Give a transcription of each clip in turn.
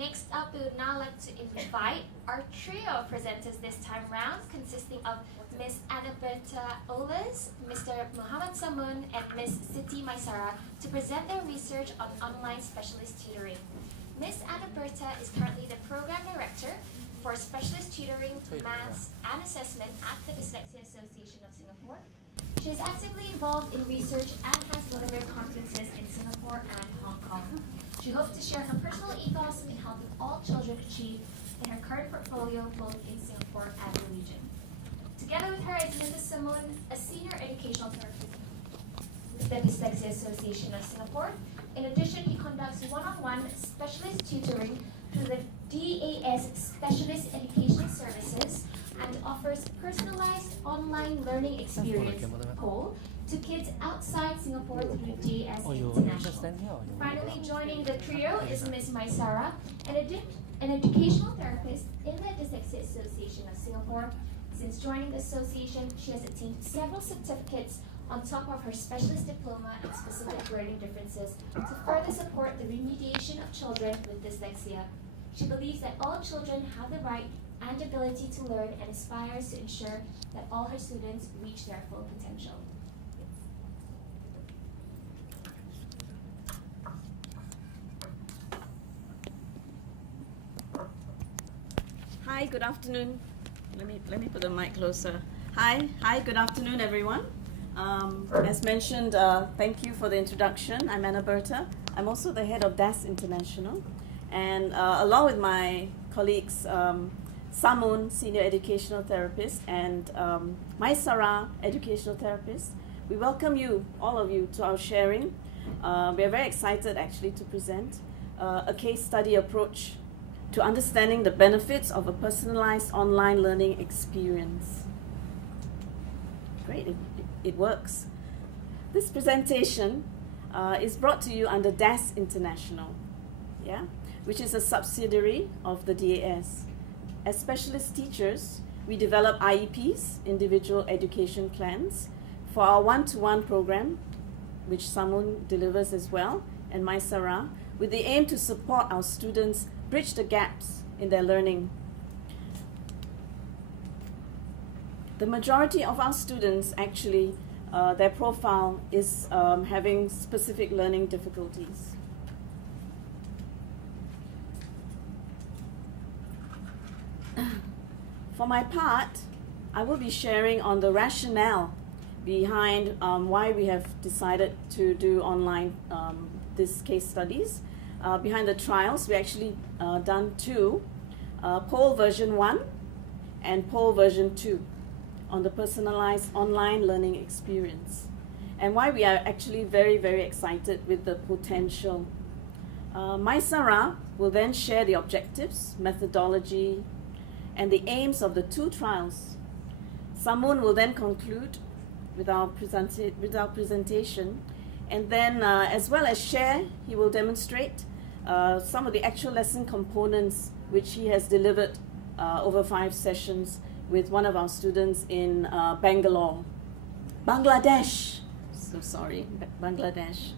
Next up, we would now like to invite our trio of presenters this time round, consisting of Ms. Anaberta Oehlers, Mr. Muhammad Samunn, and Ms. Siti Nurmaisarah to present their research on online specialist tutoring. Ms. Anaberta is currently the Program Director for Specialist Tutoring, Maths and Assessment at the Dyslexia Association of Singapore. She is actively involved in research and has delivered conferences in Singapore and Hong Kong. She hopes to share her personal ethos in helping all children achieve in her current portfolio both in Singapore and the region. Together with her is Mrs. Samunn, a senior educational therapist with the Dyslexia Association of Singapore. In addition, he conducts one-on-one specialist tutoring through the DAS Specialist Education Services and offers personalized online learning experience (POL) to kids outside Singapore through DAS International. Finally, joining the trio is Ms. Nurmaisarah, an educational therapist in the Dyslexia Association of Singapore. Since joining the association, she has attained several certificates on top of her specialist diploma in specific learning differences to further support the remediation of children with dyslexia. She believes that all children have the right and ability to learn and aspires to ensure that all her students reach their full potential. Hi, good afternoon. Let me put the mic closer. Hi, good afternoon, everyone. As mentioned, thank you for the introduction. I'm Anaberta. I'm also the head of DAS International. And along with my colleagues, Samunn, senior educational therapist, and Nurmaisarah, educational therapist, we welcome you, all of you, to our sharing. We are very excited actually to present a case study approach to understanding the benefits of a personalized online learning experience. Great, it works. This presentation is brought to you under DAS International, which is a subsidiary of the DAS. As specialist teachers, we develop IEPs, individual education plans, for our one-to-one program, which Samunn delivers as well, and Nurmaisarah, with the aim to support our students bridge the gaps in their learning. The majority of our students actually, their profile is having specific learning difficulties. For my part, I will be sharing on the rationale behind why we have decided to do online these case studies. Behind the trials, we actually done two, POL version 1 and POL version 2 on the personalized online learning experience, and why we are actually very, very excited with the potential. Nurmaisarah will then share the objectives, methodology, and the aims of the two trials. Samunn will then conclude with our presentation, and then as well as share, he will demonstrate some of the actual lesson components which he has delivered over 5 sessions with one of our students in Bangalore, Bangladesh. So sorry, Bangladesh.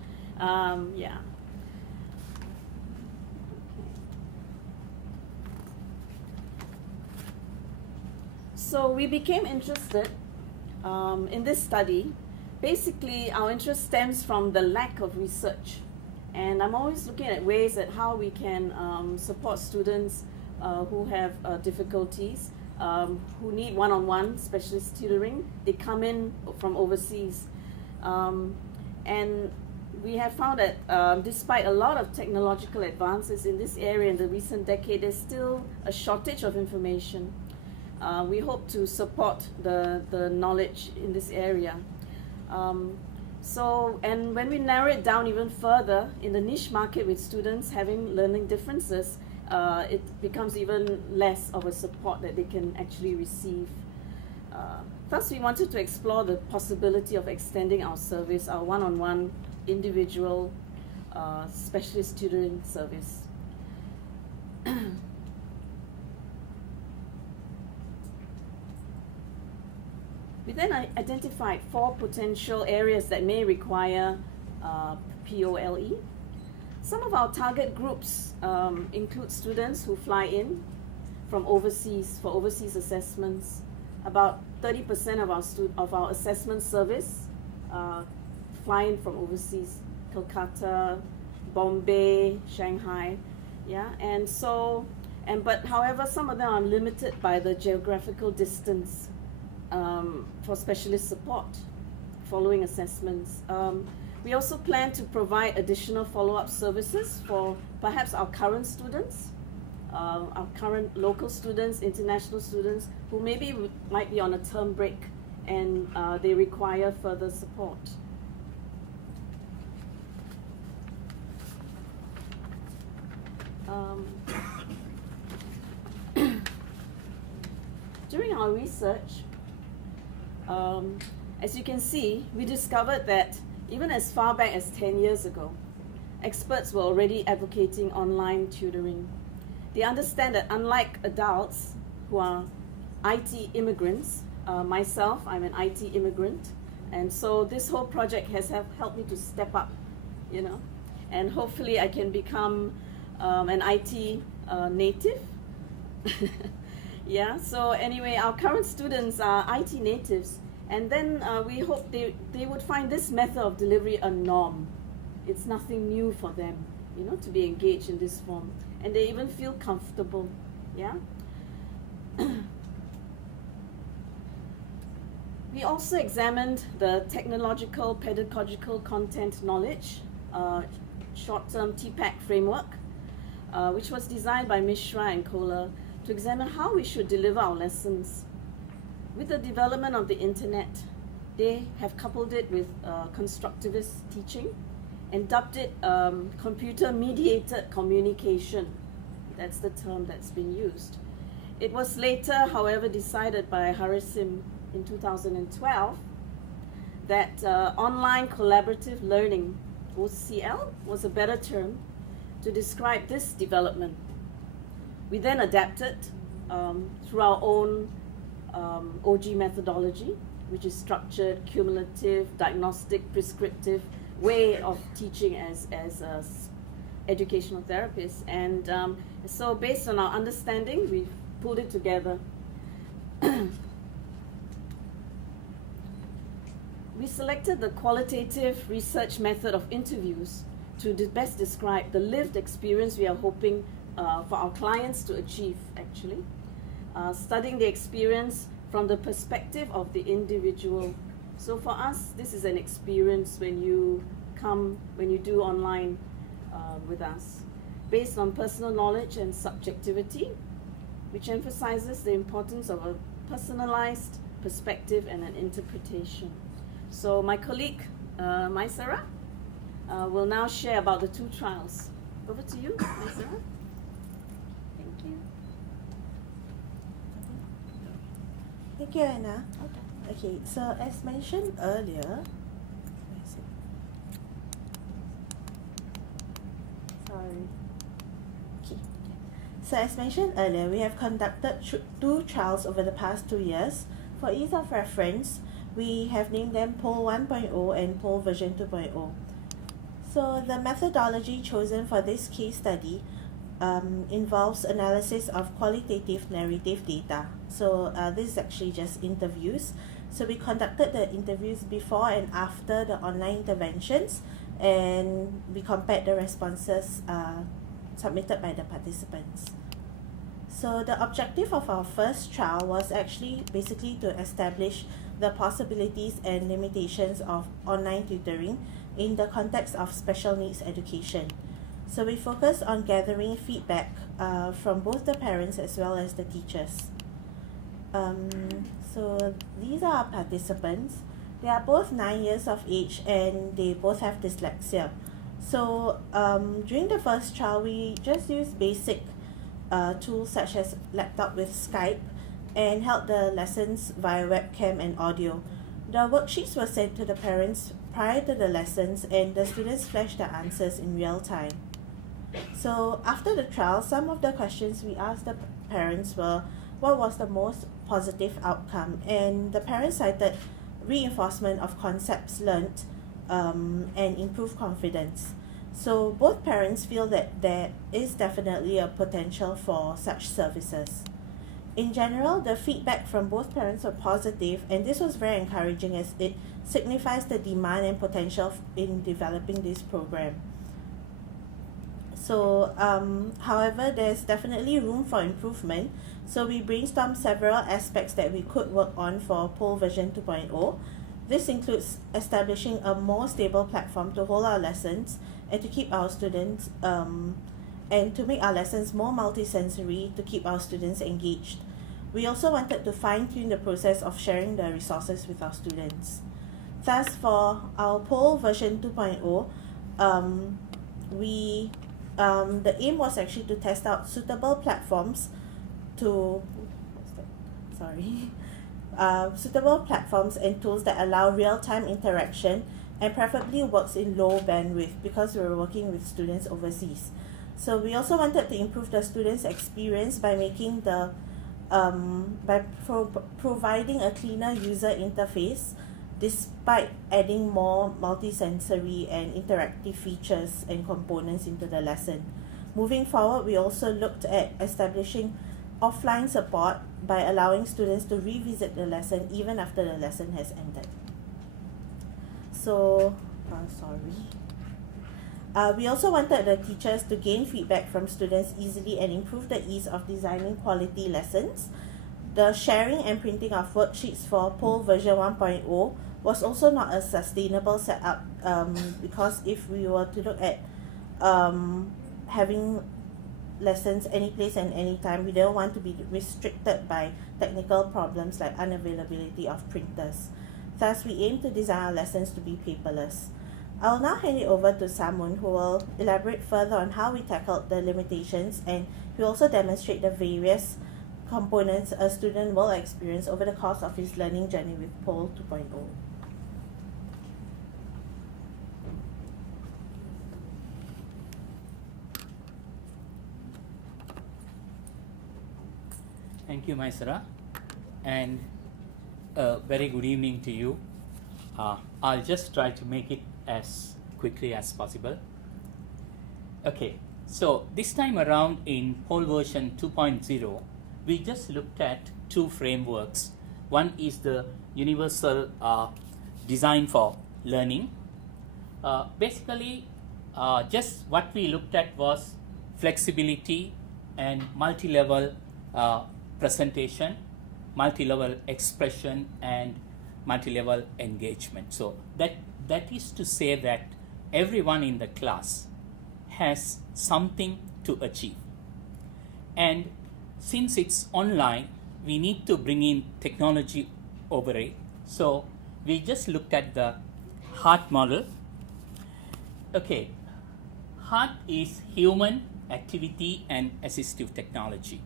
So we became interested in this study. Basically, our interest stems from the lack of research. And I'm always looking at ways at how we can support students who have difficulties, who need one-on-one specialist tutoring. They come in from overseas. And we have found that despite a lot of technological advances in this area in the recent decade, there's still a shortage of information. We hope to support the knowledge in this area. And when we narrow it down even further, in the niche market with students having learning differences, it becomes even less of a support that they can actually receive. Thus, we wanted to explore the possibility of extending our service, our one-on-one individual specialist tutoring service. We then identified 4 potential areas that may require POLE. some of our target groups include students who fly in from overseas for overseas assessments. About 30% of our assessment service fly in from overseas, Kolkata, Bombay, Shanghai, yeah, but however, some of them are limited by the geographical distance for specialist support following assessments. We also plan to provide additional follow-up services for perhaps our current students, our current local students, international students who might be on a term break and they require further support. During our research, as you can see, we discovered that even as far back as 10 years ago, experts were already advocating online tutoring. They understand that unlike adults who are IT immigrants, myself, I'm an IT immigrant, and so this whole project has helped me to step up, you know, and hopefully I can become an IT native. Yeah, so anyway, our current students are IT natives, and then we hope they would find this method of delivery a norm. It's nothing new for them, you know, to be engaged in this form, and they even feel comfortable, yeah. We also examined the technological pedagogical content knowledge, short-term TPAC framework, which was designed by Mishra and Kohler to examine how we should deliver our lessons. With the development of the internet, they have coupled it with constructivist teaching and dubbed it computer-mediated communication. That's the term that's been used. It was later, however, decided by Harisim in 2012 that online collaborative learning, OCL, was a better term to describe this development. We then adapted through our own OG methodology, which is structured, cumulative, diagnostic, prescriptive way of teaching as educational therapists. And so based on our understanding, we've pulled it together. We selected the qualitative research method of interviews to best describe the lived experience we are hoping for our clients to achieve, actually. Studying the experience from the perspective of the individual. So for us, this is an experience when you do online with us, based on personal knowledge and subjectivity, which emphasizes the importance of a personalized perspective and an interpretation. So my colleague, Nurmaisarah, will now share about the two trials. Over to you, Nurmaisarah. Thank you. Thank you, Anna. Okay, so as mentioned earlier, So as mentioned earlier, we have conducted two trials over the past 2 years. For ease of reference, we have named them POL 1.0 and POL version 2.0. So the methodology chosen for this case study involves analysis of qualitative narrative data. So this is actually just interviews. So we conducted the interviews before and after the online interventions, and we compared the responses submitted by the participants. So the objective of our first trial was actually basically to establish the possibilities and limitations of online tutoring in the context of special needs education. So we focused on gathering feedback from both the parents as well as the teachers. So these are our participants. They are both 9 years of age and they both have dyslexia. So during the first trial, we just used basic tools such as laptop with Skype and held the lessons via webcam and audio. The worksheets were sent to the parents prior to the lessons, and the students flashed the answers in real time. So after the trial, some of the questions we asked the parents were, what was the most positive outcome? And the parents cited reinforcement of concepts learnt and improved confidence. So both parents feel that there is definitely a potential for such services. In general, the feedback from both parents were positive, and this was very encouraging as it signifies the demand and potential in developing this program. So, however, there's definitely room for improvement. So we brainstormed several aspects that we could work on for POL version 2.0. This includes establishing a more stable platform to hold our lessons and to keep our students and to make our lessons more multisensory to keep our students engaged. We also wanted to fine-tune the process of sharing the resources with our students. Thus, for our POL version 2.0, the aim was actually to test out suitable platforms suitable platforms and tools that allow real-time interaction and preferably works in low bandwidth because we were working with students overseas. So we also wanted to improve the students' experience by making providing a cleaner user interface despite adding more multisensory and interactive features and components into the lesson. Moving forward, we also looked at establishing offline support by allowing students to revisit the lesson even after the lesson has ended. So, we also wanted the teachers to gain feedback from students easily and improve the ease of designing quality lessons. The sharing and printing of worksheets for POL version 1.0 was also not a sustainable setup because if we were to look at having lessons any place and any time, we don't want to be restricted by technical problems like unavailability of printers. Thus, we aim to design our lessons to be paperless. I will now hand it over to Samunn, who will elaborate further on how we tackled the limitations, and he will also demonstrate the various components a student will experience over the course of his learning journey with POL 2.0. Thank you, Nurmaisarah, and a very good evening to you. I'll just try to make it as quickly as possible. Okay, so this time around in POL version 2.0, we just looked at two frameworks. One is the universal design for learning. Basically, just what we looked at was flexibility and multi-level presentation, multi-level expression, and multi-level engagement. So that is to say that everyone in the class has something to achieve. And since it's online, we need to bring in technology over it. So we just looked at the HEART model. Okay, HEART is human, activity, and assistive technology.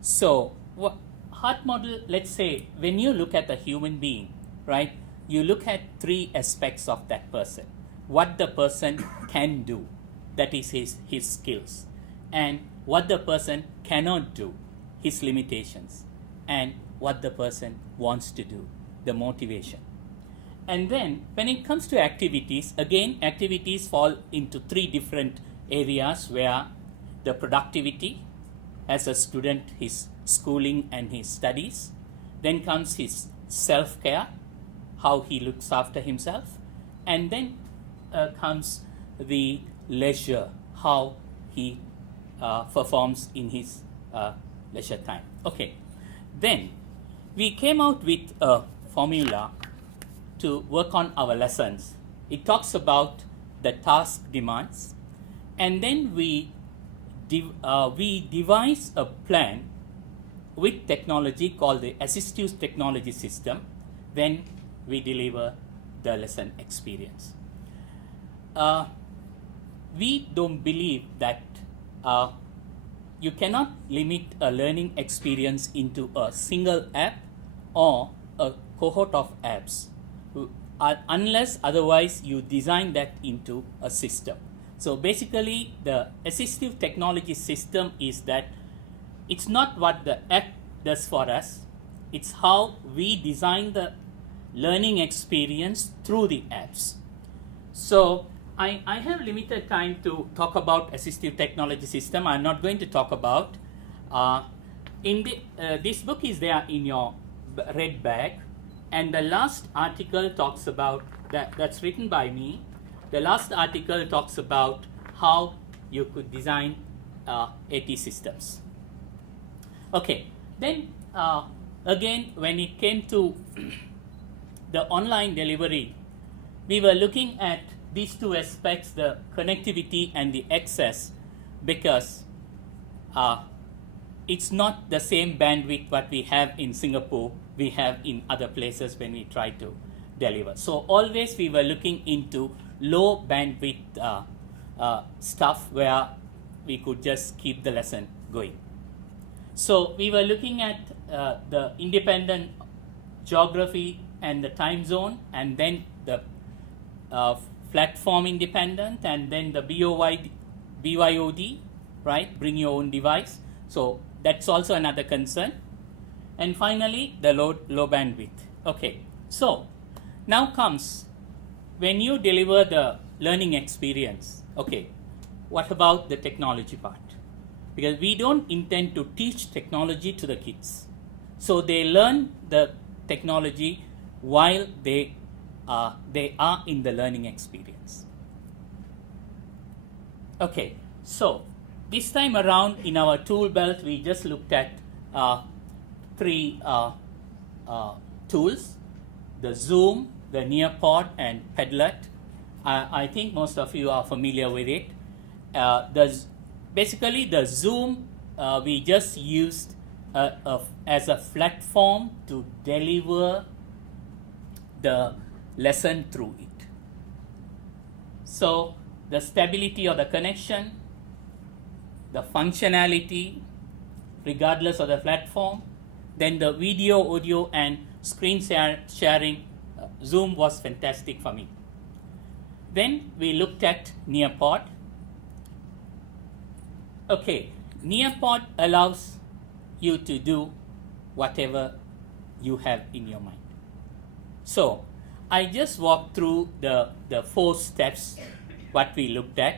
So HEART model, let's say when you look at a human being, right, you look at three aspects of that person. What the person can do, that is his skills, and what the person cannot do, his limitations, and what the person wants to do, the motivation. And then when it comes to activities, again, activities fall into three different areas where the productivity as a student, his schooling and his studies, then comes his self-care, how he looks after himself, and then comes the leisure, how he performs in his leisure time. Okay, then we came out with a formula to work on our lessons. It talks about the task demands, and then we devise a plan with technology called the assistive technology system when we deliver the lesson experience. We don't believe that you cannot limit a learning experience into a single app or a cohort of apps unless otherwise you design that into a system. So basically the assistive technology system is that it's not what the app does for us, it's how we design the learning experience through the apps. So I have limited time to talk about assistive technology system. I'm not going to talk about. This book is there in your red bag, and the last article talks about that's written by me. The last article talks about how you could design AT systems. Okay, then again, when it came to the online delivery, we were looking at these two aspects, the connectivity and the access, because it's not the same bandwidth what we have in Singapore, we have in other places when we try to deliver. So always we were looking into low bandwidth stuff where we could just keep the lesson going. So we were looking at the independent geography and the time zone, and then the platform independent, and then the BYOD, right? Bring your own device. So that's also another concern. And finally, the low bandwidth. Okay, so now comes when you deliver the learning experience. Okay, what about the technology part? Because we don't intend to teach technology to the kids. So they learn the technology while they are in the learning experience. Okay, so this time around in our tool belt, we just looked at three tools: the Zoom, the Nearpod, and Pedlar. I think most of you are familiar with it. Basically, the Zoom we just used as a platform to deliver the lesson through it. So the stability of the connection, the functionality, regardless of the platform, then the video, audio, and screen sharing, Zoom was fantastic for me. Then we looked at Nearpod. Okay, Nearpod allows you to do whatever you have in your mind. So I just walked through the 4 steps what we looked at.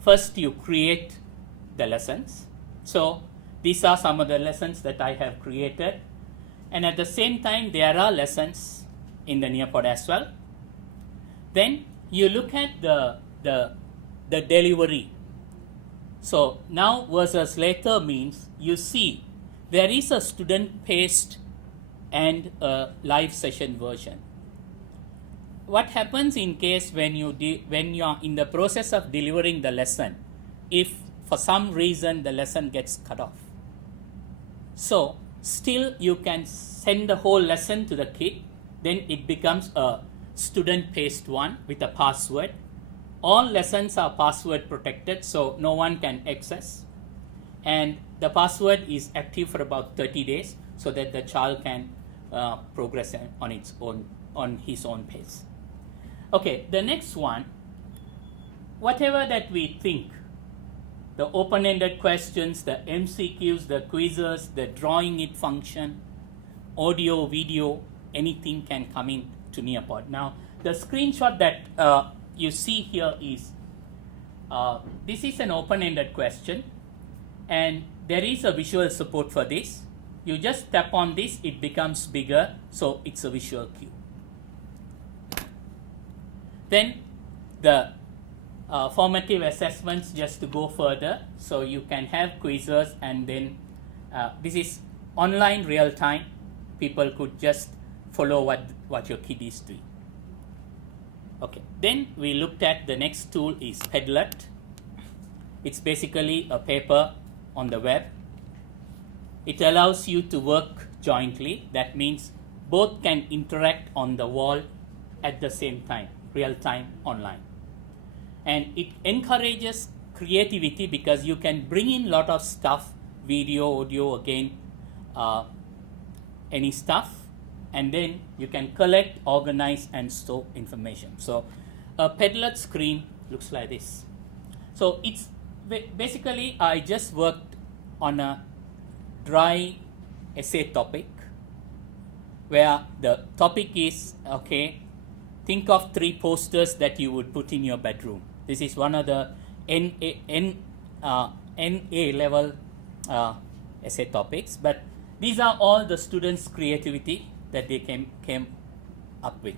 First, you create the lessons. So these are some of the lessons that I have created, and at the same time there are lessons in the Nearpod as well. Then you look at the delivery. So now versus later means you see there is a student-paced and a live session version. What happens in case when you are in the process of delivering the lesson, if for some reason the lesson gets cut off? So still you can send the whole lesson to the kid, then it becomes a student-paced one with a password. All lessons are password protected, so no one can access. And the password is active for about 30 days so that the child can progress on his own pace. Okay, the next one, whatever that we think, the open-ended questions, the MCQs, the quizzes, the drawing it function, audio, video, anything can come in to Nearpod. Now, the screenshot that you see here is, this is an open-ended question, and there is a visual support for this. You just tap on this, it becomes bigger, so it's a visual cue. Then the formative assessments, just to go further, so you can have quizzes, and then this is online real time. People could just follow what your kid is doing. Okay, then we looked at the next tool is Pedlar. It's basically a paper on the web. It allows you to work jointly. That means both can interact on the wall at the same time, real time, online. And it encourages creativity because you can bring in a lot of stuff, video, audio, again, any stuff, and then you can collect, organize, and store information. So a Pedlar Screen looks like this. So it's basically, I just worked on a dry essay topic where the topic is, okay, think of 3 posters that you would put in your bedroom. This is one of the NA level essay topics, but these are all the students' creativity that they came up with.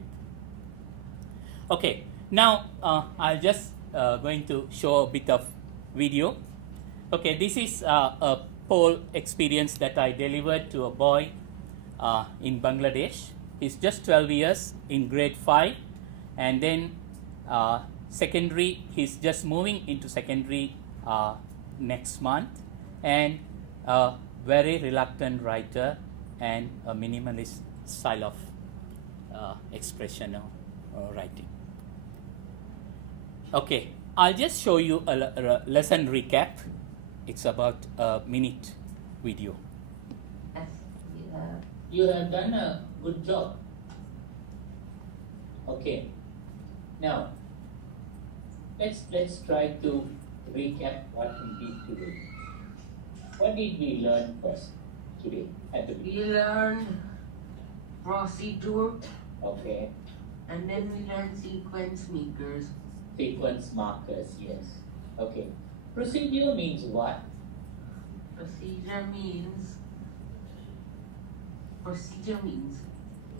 Okay, now I'll just going to show a bit of video. Okay, this is a poll experience that I delivered to a boy in Bangladesh. He's just 12 years in grade 5, and then secondary, he's just moving into secondary next month, and a very reluctant writer and a minimalist style of expression or writing. Okay, I'll just show you a lesson recap. It's about a minute video. Yes, You have done a good job. Okay, now let's try to recap what we did today. What did we learn first today at the we beginning? learned procedure, Okay, and then we learned sequence makers. sequence markers, yes. Okay, procedure means what? Procedure means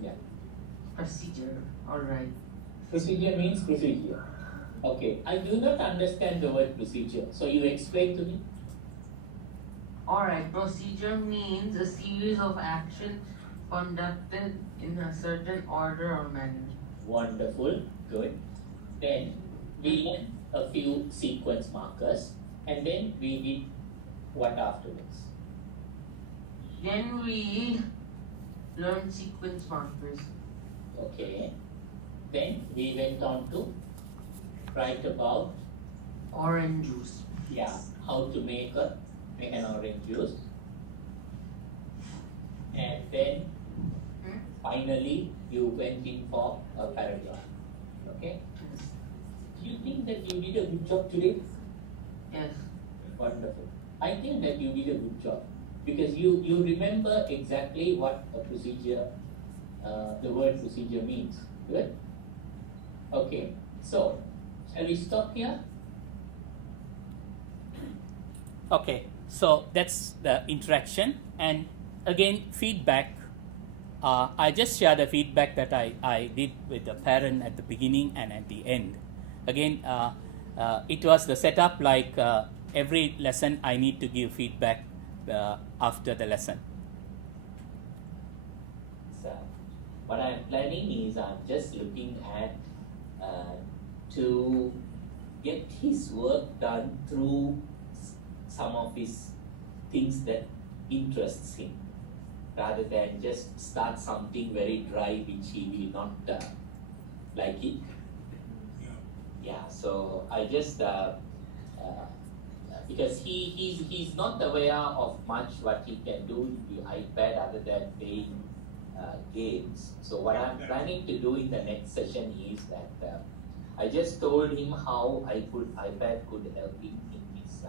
Yeah, procedure. All right. procedure means procedure. Okay, I do not understand the word procedure, so you explain to me. All right. Procedure means a series of actions conducted in a certain order or manner. Wonderful, good. Then we learned a few sequence markers, and then we did what afterwards? Then we learned sequence markers. Okay. Then we went on to write about Orange juice. how to make an orange juice, and then finally you went in for a paragraph. Okay. Do you think that you did a good job today? Yes. Wonderful. I think that you did a good job because you remember exactly what a procedure, the word procedure means. Good. Okay. So, shall we stop here? Okay. So that's the interaction, and again feedback. I just share the feedback that I did with the parent at the beginning and at the end. Again, it was the setup like every lesson I need to give feedback after the lesson. So, what I'm planning is I'm just looking at to get his work done through some of his things that interests him, rather than just start something very dry which he will not like it. Yeah, so I just because he's not aware of much what he can do with the iPad other than playing games. So what I'm planning to do in the next session is that I just told him how iPad could help him in his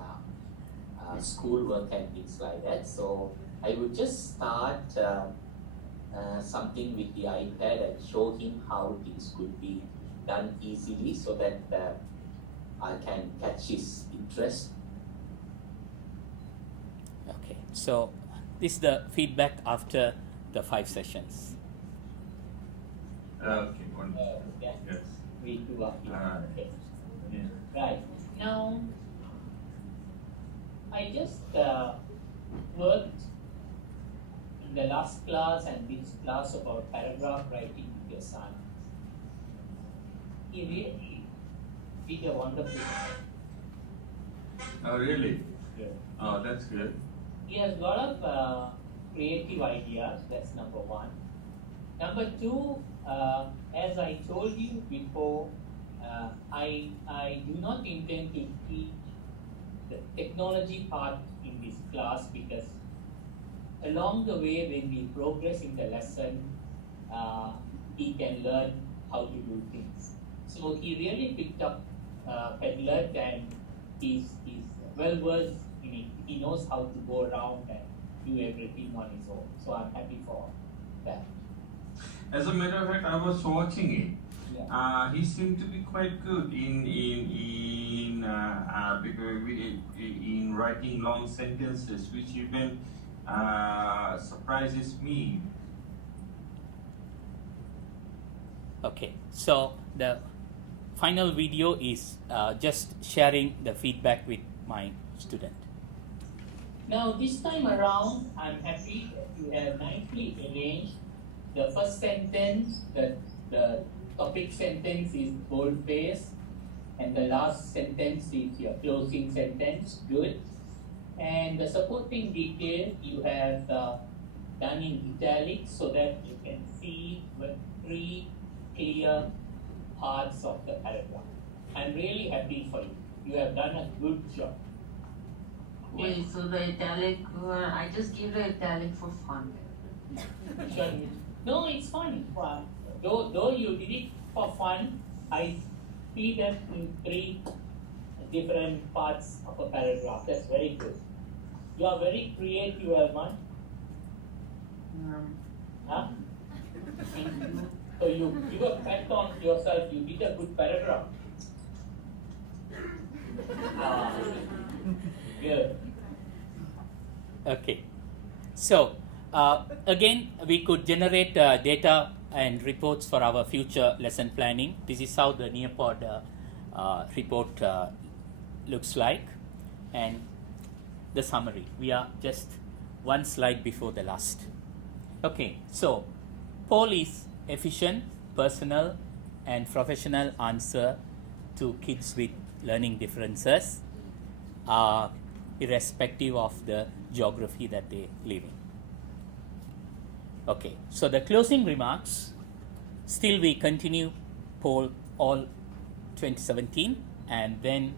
schoolwork and things like that. So I would just start something with the iPad and show him how things could be done easily, so that I can catch his interest. Okay, so this is the feedback after the 5 sessions. Okay, wonderful. Yeah. Yes. We do up here. Okay. Yeah. Right. Now, I just worked in the last class and this class about paragraph writing with your son. He really did a wonderful job. Oh, really? Yeah. Oh, that's good. He has a lot of creative ideas, that's number 1. Number 2, as I told you before, I do not intend to teach the technology part in this class, because along the way when we progress in the lesson, he can learn how to do things. So he really picked up Pedlar, and he's well versed in it. He knows how to go around and do everything on his own. So I'm happy for that. As a matter of fact, I was watching it. He seemed to be quite good in writing long sentences, which even surprises me. Okay, so the final video is just sharing the feedback with my student. Now this time around, I'm happy that you have nicely arranged. The first sentence, the topic sentence is bold-faced, and the last sentence is your closing sentence. Good. And the supporting detail you have done in italics so that you can see the 3 clear parts of the paragraph. I'm really happy for you. You have done a good job. Wait, so the italic, I just gave the italic for fun. Sure. No, it's fun. Though you did it for fun, I see that in 3 different parts of a paragraph. That's very good. You are very creative, Elman. Huh? Thank you. So you give a pat on yourself. You did a good paragraph. Good. Okay, so again we could generate data and reports for our future lesson planning. This is how the Nearpod report looks like, and the summary. We are just one slide before the last. Okay, so poll is efficient, personal and professional answer to kids with learning differences, irrespective of the geography that they live in. Okay, so the closing remarks, still we continue poll all 2017, and then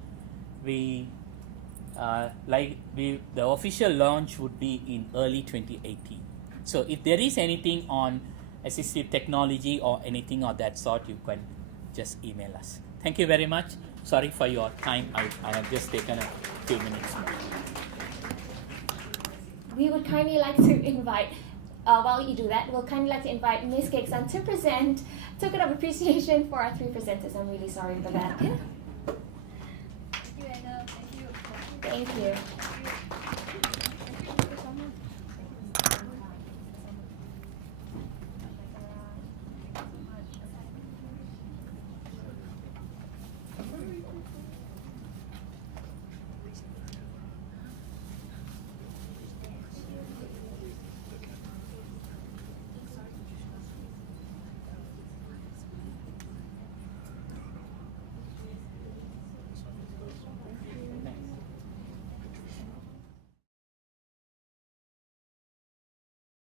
the official launch would be in early 2018. So if there is anything on assistive technology or anything of that sort, you can just email us. Thank you very much. Sorry for your time. I have just taken a few minutes more. We would kindly like to invite, while you do that, we'll kindly like to invite Ms. Keksan to present token of appreciation for our 3 presenters. I'm really sorry for that. Thank you, Anna. Thank you. Thank you.